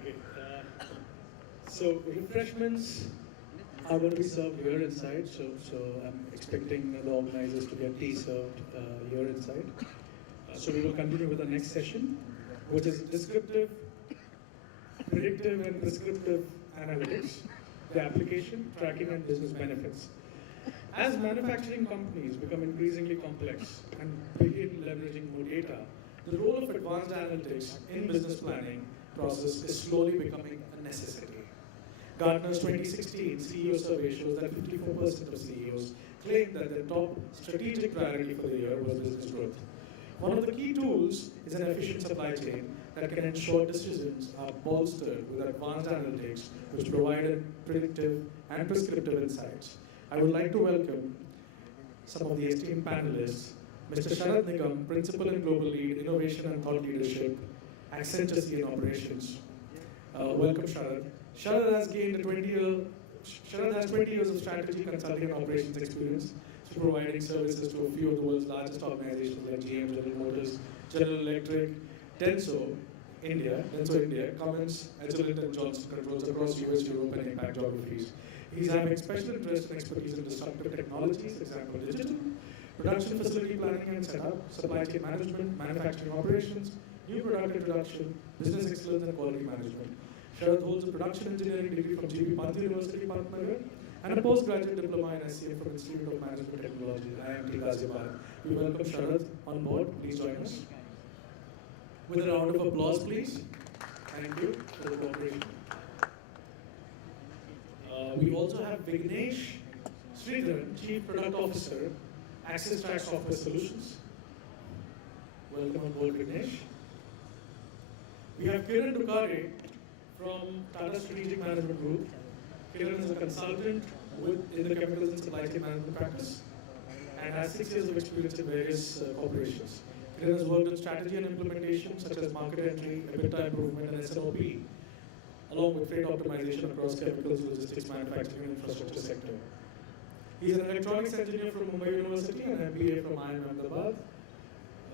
Great. So refreshments are going to be served here inside. So I'm expecting the organizers to get tea served here inside. So we will continue with the next session, which is descriptive, predictive, and prescriptive analytics, the application, tracking, and business benefits. As manufacturing companies become increasingly complex and begin leveraging more data, the role of advanced analytics in business planning process is slowly becoming a necessity. Gartner's 2016 CEO survey shows that 54% of CEOs claim that their top strategic priority for the year was business growth. One of the key tools is an efficient supply chain that can ensure decisions are bolstered with advanced analytics, which provide predictive and prescriptive insights. I would like to welcome some of the esteemed panelists, Mr. Sharad Nigam, Principal and Global Lead, Innovation and Thought Leadership, Accenture in Operations. Welcome, Sharad. Sharad has 20 years of strategy, consulting, and operations experience, providing services to a few of the world's largest organizations like GM, General Motors, General Electric, Denso India, Cummins, Agilent, and Johnson Controls across US, Europe, and APAC geographies. He's having special interest and expertise in disruptive technologies, example digital, production facility planning and setup, supply chain management, manufacturing operations, new product introduction, business excellence, and quality management. Sharad holds a production engineering degree from GP Pant University, Pantnagar, and a postgraduate diploma in SCA from Institute of Management Technology, IIT Ghaziabad. We welcome Sharad on board. Please join us. With a round of applause, please. Thank you for the cooperation. We also have Vignesh Sridharan, Chief Product Officer, Axestrack Software Solutions. Welcome on board, Vignesh. We have Kiran Dukare from Tata Strategic Management Group. Kiran is a consultant in the chemicals and supply chain management practice and has 6 years of experience in various corporations. Kiran has worked in strategy and implementation such as market entry, EBITDA improvement, and SNOP, along with freight optimization across chemicals, logistics, manufacturing, and infrastructure sector. He is an electronics engineer from Mumbai University and MBA from IIM Ahmedabad.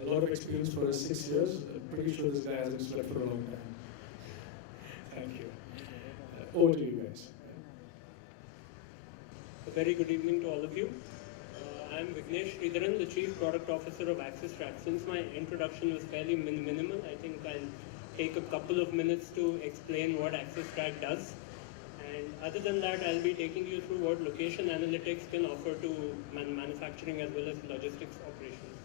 A lot of experience for his 6 years. I'm pretty sure this guy hasn't slept for a long time. Thank you. Over to you guys. A very good evening to all of you. I'm Vignesh Sridharan, the Chief Product Officer of Axestrack. Since my introduction was fairly minimal, I think I'll take a couple of minutes to explain what Axestrack does. And other than that, I'll be taking you through what location analytics can offer to manufacturing as well as logistics operations.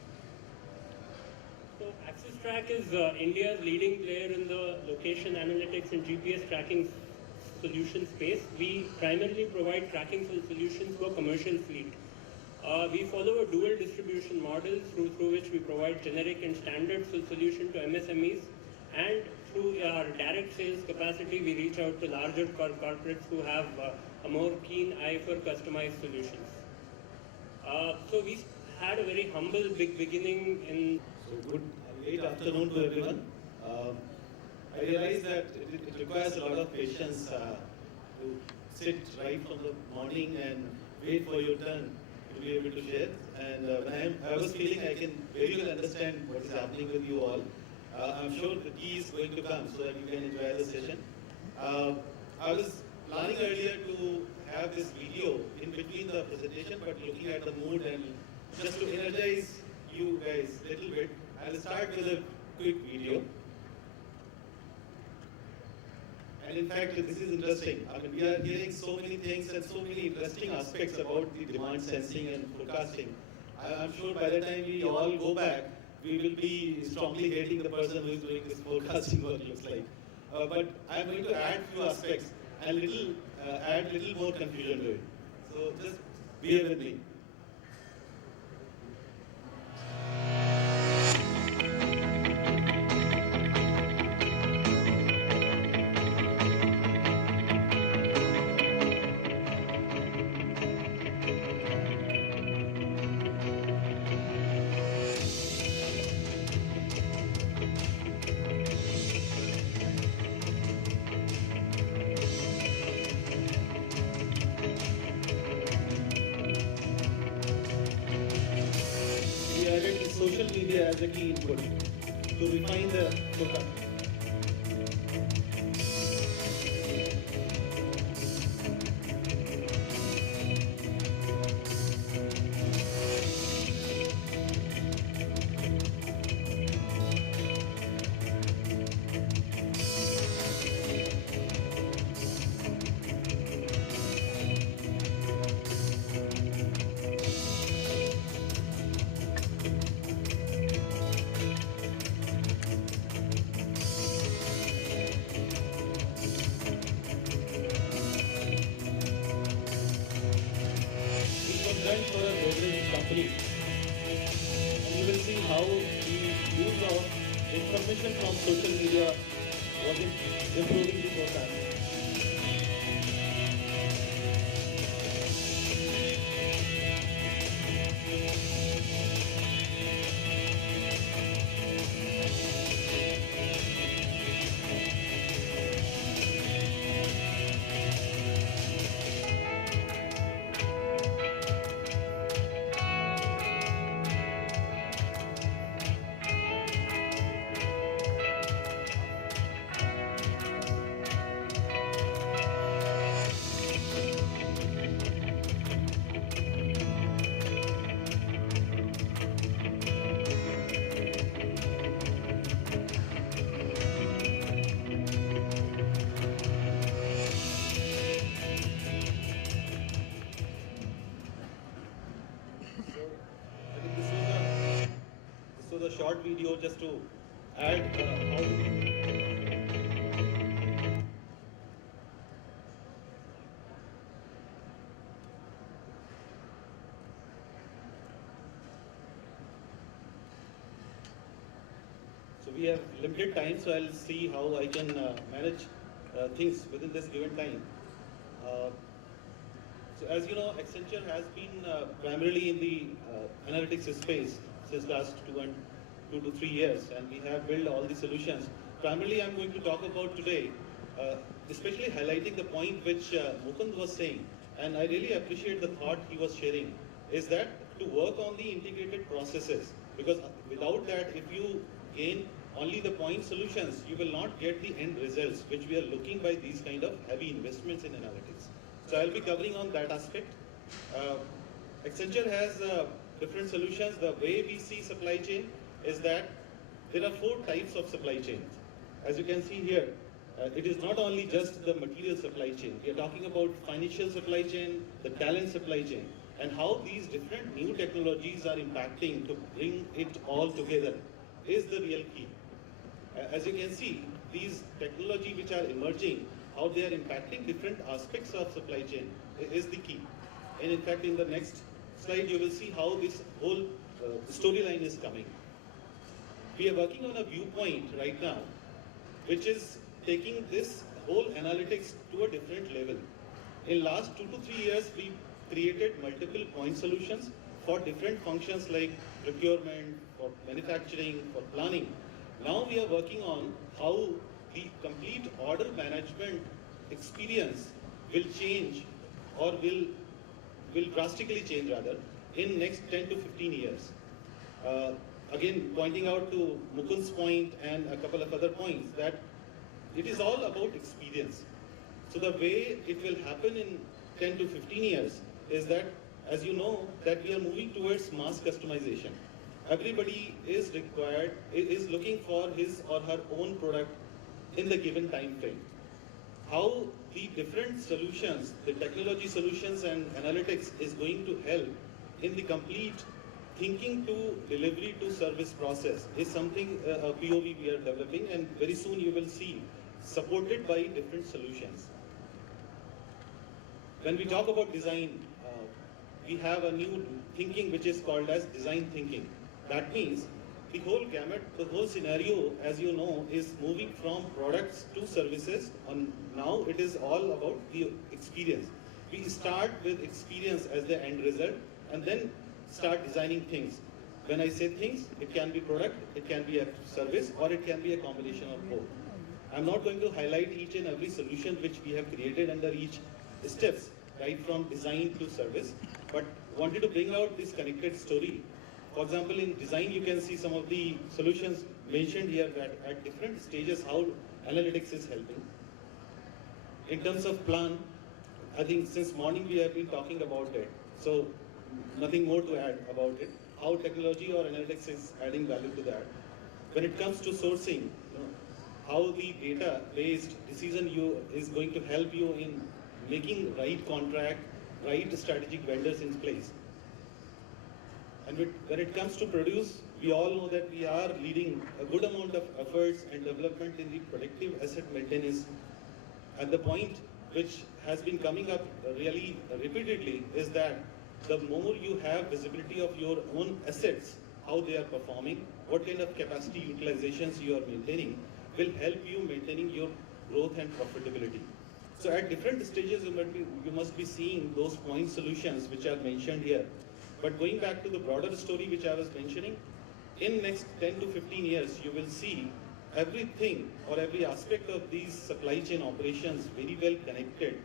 So Axestrack is India's leading player in the location analytics and GPS tracking solution space. We primarily provide tracking solutions for commercial fleet. We follow a dual distribution model through which we provide generic and standard solution to MSMEs, and through our direct sales capacity, we reach out to larger corporates who have a more keen eye for customized solutions. So we had a very humble beginning in... So late afternoon to everyone. I realize that it requires a lot of patience to sit right from the morning and wait for your turn to be able to share. And when I was feeling I can very well understand what is happening with you all. I'm sure the tea is going to come so that you can enjoy the session. I was planning earlier to have this video in between the presentation, but looking at the mood and just to energize you guys a little bit, I'll start with a quick video. And in fact, this is interesting. I mean, we are hearing so many things and so many interesting aspects about the demand sensing and forecasting. I'm sure by the time we all go back, we will be strongly hating the person who is doing this forecasting work, looks like. But I'm going to add few aspects and add little more confusion to it. So just bear with me. Social media as a key input to refine the forecast. improving the forecast. I think this was a short video just to add how. So we have limited time, so I'll see how I can manage things within this given time. Uh, So as you know, Accenture has been primarily in the analytics space since last 2 to 3 years, and we have built all the solutions. Primarily, I'm going to talk about today, especially highlighting the point which Mukund was saying, and I really appreciate the thought he was sharing, is that to work on the integrated processes, because without that, if you gain only the point solutions, you will not get the end results, which we are looking by these kind of heavy investments in analytics. So I'll be covering on that aspect. Accenture has different solutions. The way we see supply chain is that there are 4 types of supply chains. As you can see here, it is not only just the material supply chain. We are talking about financial supply chain, the talent supply chain, and how these different new technologies are impacting to bring it all together is the real key. As you can see, these technology which are emerging, how they are impacting different aspects of supply chain is the key. And in fact, in the next slide, you will see how this whole storyline is coming. We are working on a viewpoint right now, which is taking this whole analytics to a different level. In last 2 to 3 years, we created multiple point solutions for different functions like procurement, for manufacturing, for planning. Now we are working on how the complete order management experience will change, or will drastically change rather, in next 10 to 15 years. Again, pointing out to Mukund's point and a couple of other points, that it is all about experience. So the way it will happen in 10 to 15 years is that, as you know, that we are moving towards mass customization. Everybody is looking for his or her own product in the given time frame. How the different solutions, the technology solutions and analytics is going to help in the complete thinking to delivery to service process is something, a POV we are developing, and very soon you will see supported by different solutions. When we talk about design, we have a new thinking which is called as design thinking. That means the whole gamut, the whole scenario, as you know, is moving from products to services. Now it is all about the experience. We start with experience as the end result, and then start designing things. When I say things, it can be product, it can be a service, or it can be a combination of both. I'm not going to highlight each and every solution which we have created under each steps, right from design to service, but wanted to bring out this connected story. For example, in design, you can see some of the solutions mentioned here that at different stages how analytics is helping. In terms of plan, I think since morning we have been talking about it, so nothing more to add about it. How technology or analytics is adding value to that. When it comes to sourcing, how the data-based decision is going to help you in making right contract, right strategic vendors in place. And when it comes to produce, we all know that we are leading a good amount of efforts and development in the predictive asset maintenance. And the point which has been coming up really repeatedly is that the more you have visibility of your own assets, how they are performing, what kind of capacity utilizations you are maintaining, will help you maintaining your growth and profitability. So at different stages, you must be seeing those point solutions which are mentioned here. But going back to the broader story which I was mentioning, in next 10 to 15 years, you will see everything or every aspect of these supply chain operations very well connected,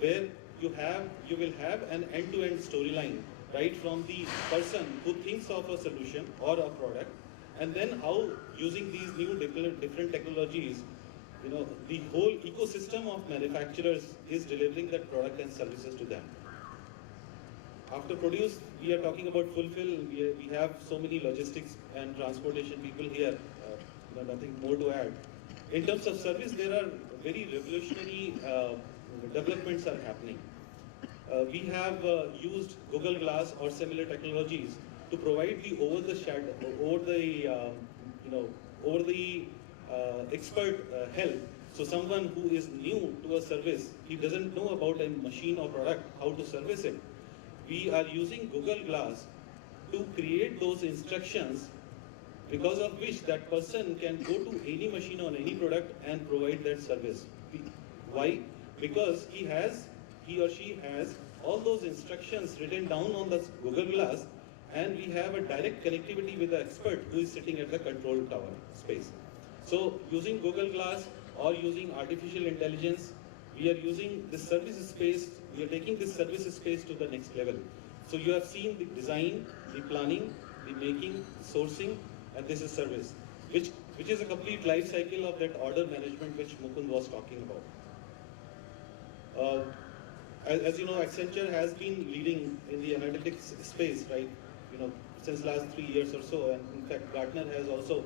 where you will have an end-to-end storyline, right from the person who thinks of a solution or a product, and then how using these new different technologies, the whole ecosystem of manufacturers is delivering that product and services to them. After produce, we are talking about fulfill. We have so many logistics and transportation people here. Nothing more to add. In terms of service, there are very revolutionary developments are happening. We have used Google Glass or similar technologies to provide the over the expert help. So someone who is new to a service, he doesn't know about a machine or product, how to service it. We are using Google Glass to create those instructions, because of which that person can go to any machine on any product and provide that service. Why? Because he or she has all those instructions written down on the Google Glass, and we have a direct connectivity with the expert who is sitting at the control tower space. So using Google Glass or using artificial intelligence, we are using this service space, we are taking this service space to the next level. So you have seen the design, the planning, the making, sourcing, and this is service, which is a complete life cycle of that order management which Mukund was talking about. As you know, Accenture has been leading in the analytics space, right? Since last 3 years or so, and in fact, Gartner has also,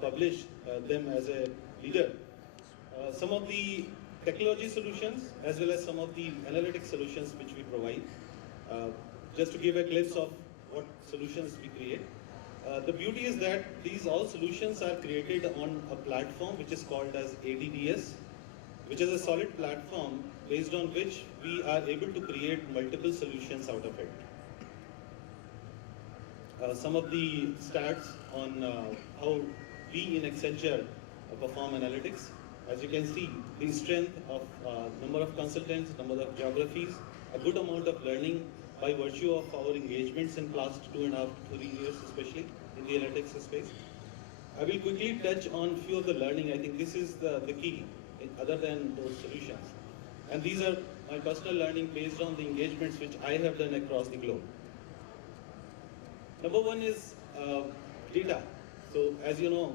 published them as a leader. Some of the technology solutions as well as some of the analytic solutions which we provide. Just to give a glimpse of what solutions we create. The beauty is that these all solutions are created on a platform which is called as ADDS, which is a solid platform based on which we are able to create multiple solutions out of it. Some of the stats on how we in Accenture perform analytics. As you can see, the strength of number of consultants, number of geographies, a good amount of learning by virtue of our engagements in last 2.5 to 3 years, especially in the analytics space. I will quickly touch on few of the learning. I think this is the key, other than those solutions. And these are my personal learning based on the engagements which I have done across the globe. Number one is data. So as you know,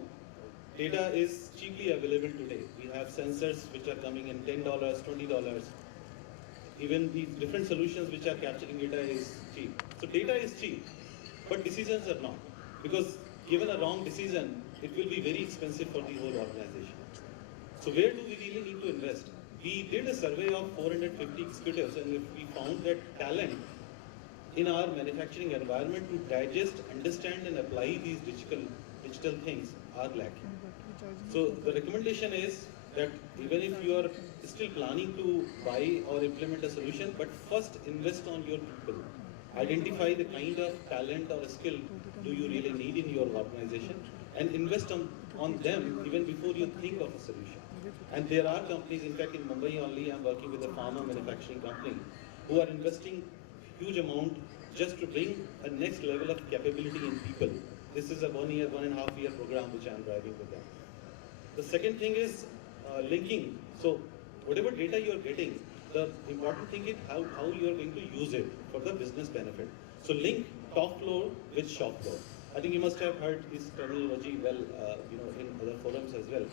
data is cheaply available today. We have sensors which are coming in $10, $20. Even these different solutions which are capturing data is cheap. So data is cheap, but decisions are not. Because given a wrong decision, it will be very expensive for the whole organization. So where do we really need to invest? We did a survey of 450 executives, and we found that talent in our manufacturing environment to digest, understand, and apply these digital things are lacking. So the recommendation is that even if you are still planning to buy or implement a solution, but first invest on your people. Identify the kind of talent or skill do you really need in your organization, and invest on them even before you think of a solution. And there are companies, in fact in Mumbai only, I'm working with a pharma manufacturing company, who are investing huge amount just to bring a next level of capability in people. This is a 1 year, 1.5 year program which I'm driving with them. The second thing is linking. So whatever data you're getting, the important thing is how you're going to use it for the business benefit. So link top floor with shop floor. I think you must have heard this terminology well, in other forums as well.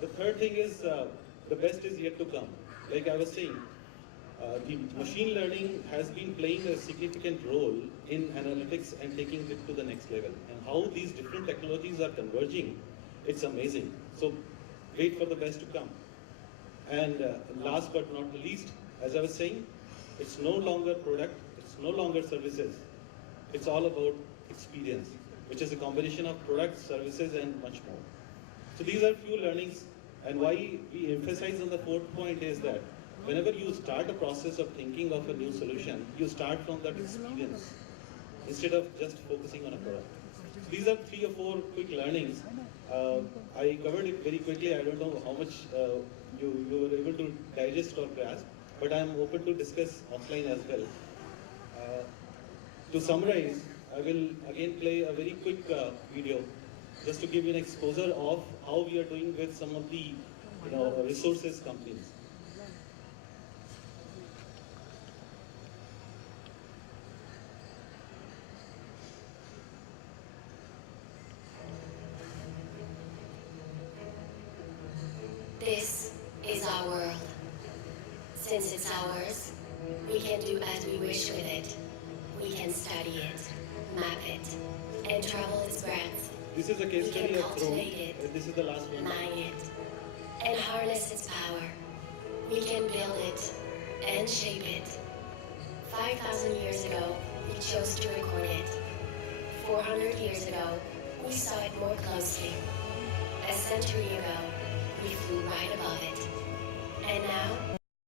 The third thing is the best is yet to come. Like I was saying, the machine learning has been playing a significant role in analytics and taking it to the next level. And how these different technologies are converging, it's amazing. So wait for the best to come. And last but not the least, as I was saying, it's no longer product, it's no longer services. It's all about experience, which is a combination of products, services, and much more. So these are few learnings, and why we emphasize on the fourth point is that whenever you start a process of thinking of a new solution, you start from that experience instead of just focusing on a product. these are 3 or 4 quick learnings. I covered it very quickly. I don't know how much you were able to digest or grasp, but I'm open to discuss offline as well. To summarize, I will again play a very quick video just to give you an exposure of how we are doing with some of the resources companies. This is our world. Since it's ours, we can do as we wish with it. We can study it, map it, and travel its breadth. This is a case We study can of Chrome. cultivate it, This is the last one. mine it, and harness its power. We can build it and shape it. 5,000 years ago, we chose to record it. 400 years ago, we saw it more closely. A century ago, we flew right above it. And now,